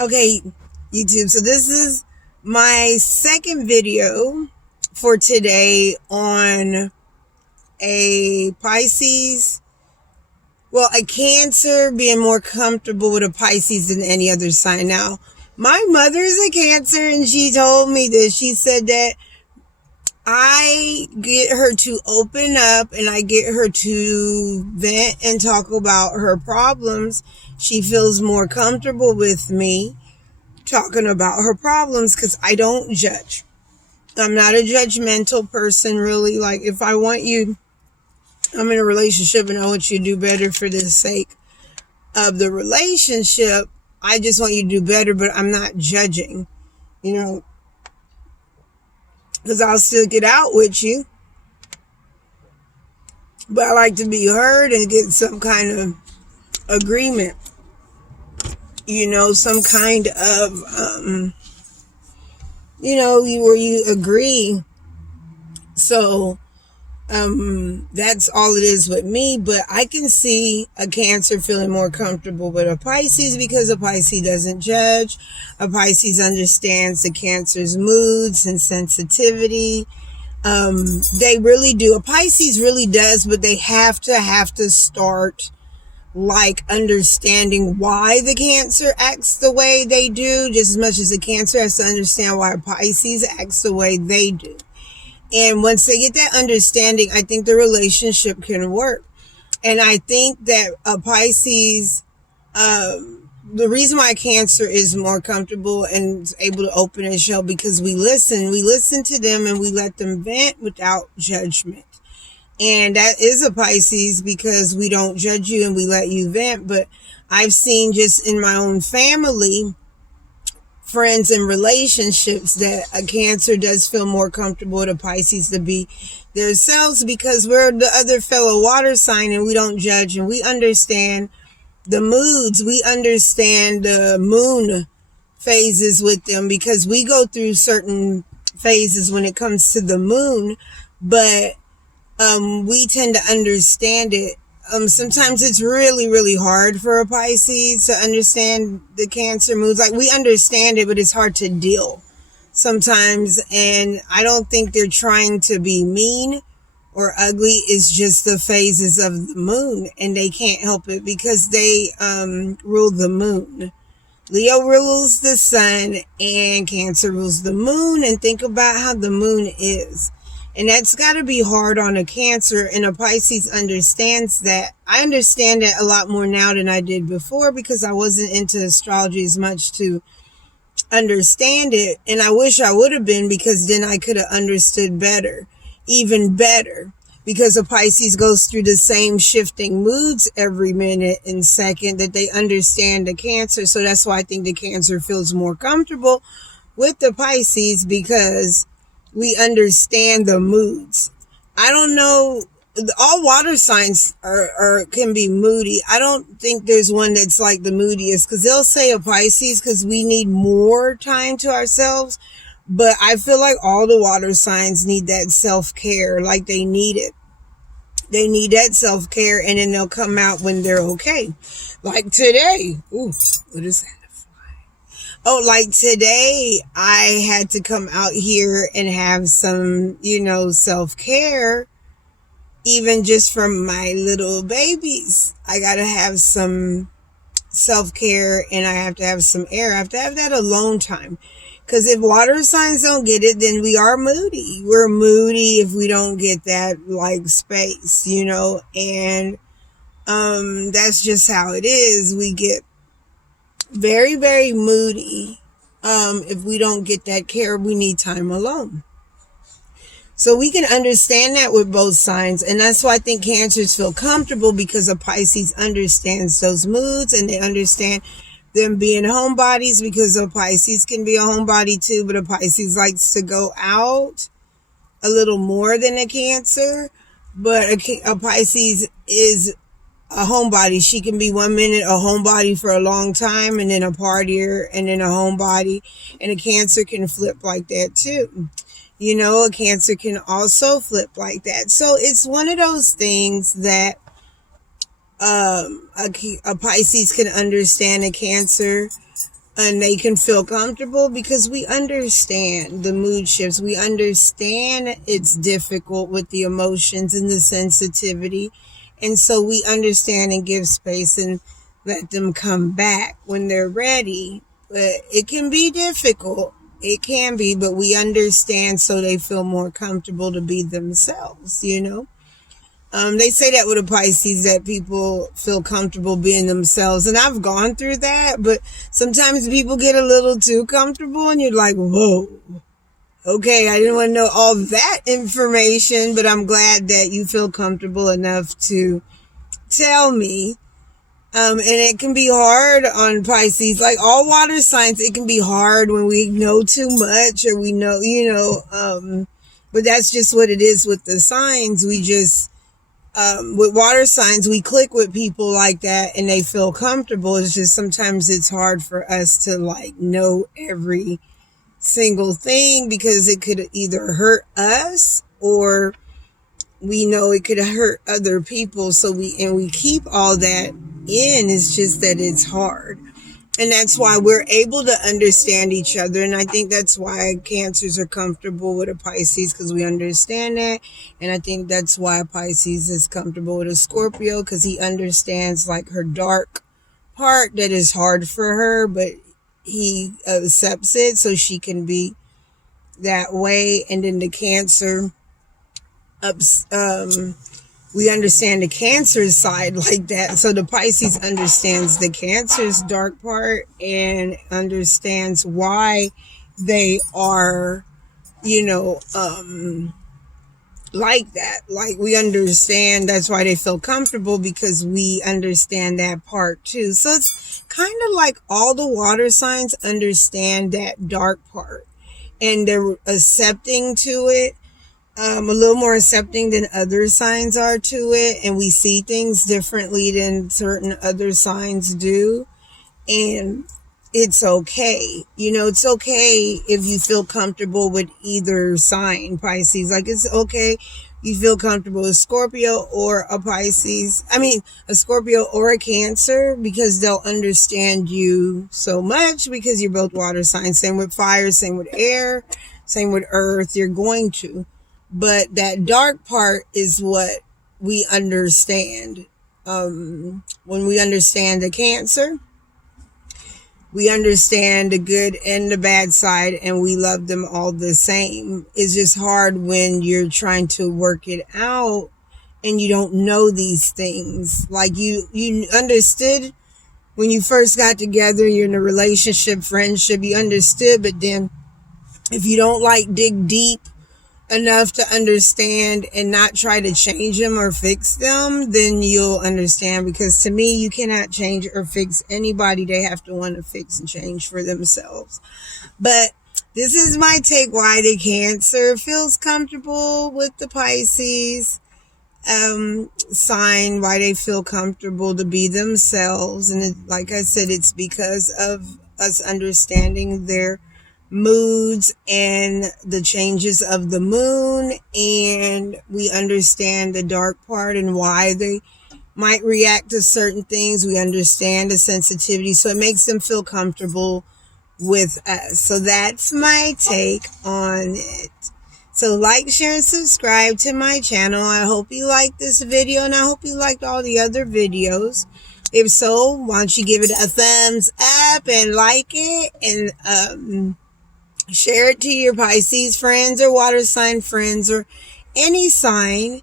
Okay, YouTube. So this is my second video for today on a Pisces. Well, a Cancer being more comfortable with a Pisces than any other sign. Now, my mother is a Cancer and she told me this. She said that I get her to open up and I get her to vent and talk about her problems. She feels more comfortable with me talking about her problems because I don't judge. I'm not a judgmental person, really. Like, if I want you, I'm in a relationship and I want you to do better for the sake of the relationship. I just want you to do better, but I'm not judging, you know, because I'll still get out with you. But I like to be heard and get some kind of agreement, some kind of, where you agree. So, that's all it is with me. But I can see a Cancer feeling more comfortable with a Pisces because a Pisces doesn't judge. A Pisces understands the Cancer's moods and sensitivity. They really do. A Pisces really does, but they have to start like understanding why the Cancer acts the way they do, just as much as the Cancer has to understand why a Pisces acts the way they do. And once they get that understanding, I think the relationship can work. And I think that a Pisces, the reason why Cancer is more comfortable and able to open and show, because we listen to them and we let them vent without judgment. And that is a Pisces because we don't judge you and we let you vent. But I've seen just in my own family, friends and relationships, that a Cancer does feel more comfortable with a Pisces to be themselves because we're the other fellow water sign and we don't judge and we understand the moods. We understand the moon phases with them because we go through certain phases when it comes to the moon, but we tend to understand it. Sometimes it's really, really hard for a Pisces to understand the Cancer moods. Like, we understand it, but it's hard to deal sometimes. And I don't think they're trying to be mean or ugly. It's just the phases of the moon, and they can't help it because they rule the moon. Leo rules the sun and Cancer rules the moon. And think about how the moon is. And that's got to be hard on a Cancer, and a Pisces understands that. I understand that a lot more now than I did before because I wasn't into astrology as much to understand it. And I wish I would have been, because then I could have understood better, even better, because a Pisces goes through the same shifting moods every minute and second that they understand the Cancer. So that's why I think the Cancer feels more comfortable with the Pisces, because we understand the moods. I don't know. All water signs can be moody. I don't think there's one that's like the moodiest, because they'll say a Pisces because we need more time to ourselves. But I feel like all the water signs need that self-care. Like, they need it. They need that self-care, and then they'll come out when they're okay. Like today. Ooh, what is that? Oh, like today, I had to come out here and have some, self-care, even just from my little babies. I got to have some self-care, and I have to have some air. I have to have that alone time. Because if water signs don't get it, then we are moody. We're moody if we don't get that, like, space, and that's just how it is. We get very, very moody if we don't get that care. We need time alone. So we can understand that with both signs. And that's why I think Cancers feel comfortable, because a Pisces understands those moods, and they understand them being homebodies, because a Pisces can be a homebody too, but a Pisces likes to go out a little more than a Cancer. But a Pisces is a homebody. She can be 1 minute a homebody for a long time, and then a partier, and then a homebody. And a Cancer can flip like that too. A Cancer can also flip like that. So it's one of those things that a Pisces can understand a Cancer and they can feel comfortable because we understand the mood shifts. We understand it's difficult with the emotions and the sensitivity. And so we understand and give space and let them come back when they're ready. But it can be difficult. It can be, but we understand so they feel more comfortable to be themselves, you know? They say that with a Pisces, that people feel comfortable being themselves. And I've gone through that, but sometimes people get a little too comfortable and you're like, whoa, okay, I didn't want to know all that information, but I'm glad that you feel comfortable enough to tell me. And it can be hard on Pisces, like all water signs, it can be hard when we know too much or we know, but that's just what it is with the signs. We just, with water signs, we click with people like that and they feel comfortable. It's just sometimes it's hard for us to like know every single thing because it could either hurt us or we know it could hurt other people. So we keep all that in. It's just that it's hard. And that's why we're able to understand each other. And I think that's why Cancers are comfortable with a Pisces, because we understand that. And I think that's why a Pisces is comfortable with a Scorpio, because he understands like her dark part that is hard for her, but he accepts it so she can be that way. And then the Cancer, we understand the Cancer's side like that. So the Pisces understands the Cancer's dark part and understands why they are, like that. Like we understand that's why they feel comfortable, because we understand that part too. So it's kind of like all the water signs understand that dark part and they're accepting to it. A little more accepting than other signs are to it, and we see things differently than certain other signs do, and it's okay. It's okay if you feel comfortable with either sign, Pisces. Like it's okay you feel comfortable with Scorpio or a Pisces. A Scorpio or a Cancer, because they'll understand you so much because you're both water signs. Same with fire, same with air, same with earth. You're going to. But that dark part is what we understand. When we understand the Cancer, we understand the good and the bad side, and we love them all the same. It's just hard when you're trying to work it out and you don't know these things. Like you understood when you first got together, you're in a relationship, friendship, you understood, but then if you don't like dig deep enough to understand and not try to change them or fix them, then you'll understand. Because to me, you cannot change or fix anybody. They have to want to fix and change for themselves. But this is my take why the Cancer feels comfortable with the Pisces sign, why they feel comfortable to be themselves. And like I said, it's because of us understanding their moods and the changes of the moon, and we understand the dark part and why they might react to certain things. We understand the sensitivity, so it makes them feel comfortable with us. So that's my take on it. So like, share, and subscribe to my channel. I hope you liked this video, and I hope you liked all the other videos. If so, why don't you give it a thumbs up and like it, and share it to your Pisces friends or water sign friends or any sign,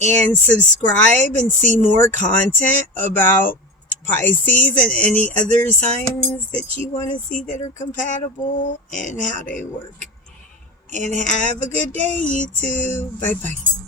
and subscribe and see more content about Pisces and any other signs that you want to see that are compatible and how they work. And have a good day, YouTube. Bye-bye.